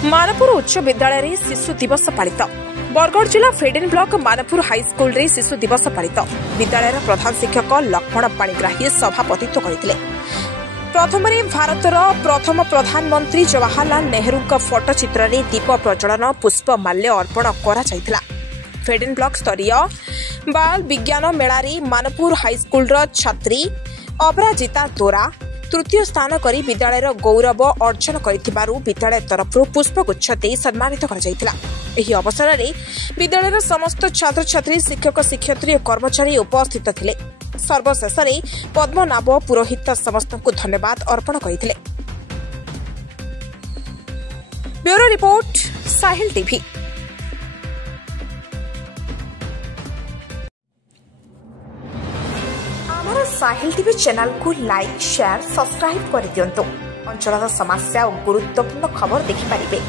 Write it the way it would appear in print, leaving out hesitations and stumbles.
मानपुर उच्च विद्यालय शिशु दिवस पालित। बरगढ़ जिला फ्रेडेन ब्लॉक मानपुर हाईस्कल रे शिशु दिवस पालित। विद्यालय प्रधान शिक्षक लक्ष्मण पाणिग्राही सभापतित्व करथिले। प्रथम भारतर प्रथम प्रधानमंत्री जवाहरलाल नेहरू फोटोचित्र में दीप प्रज्वलन पुष्प माल्य अर्पण करा जायथिला। फ्रेडेन ब्लॉक स्तरीय बाल विज्ञान मेलारी मानपुर हाईस्कल छात्री अपराजिता तोरा तृतीय स्थान करी विद्यालय गौरव अर्जन कर विद्यालय तरफ पुष्पगुच्छ दे सम्मानित कर अवसर में विद्यालय समस्त छात्र छात्री शिक्षक शिक्षयित्री और कर्मचारी उपस्थित थिले। सर्वशेष पद्मनाभ पुरोहित समस्त को धन्यवाद अर्पण करथिले। ब्यूरो रिपोर्ट साहिल टीवी। आमर साहिल टीवी चैनल को लाइक शेयर सब्सक्राइब कर दियंतु। अंचल समस्या और गुरुत्वपूर्ण खबर देखि पारिबे।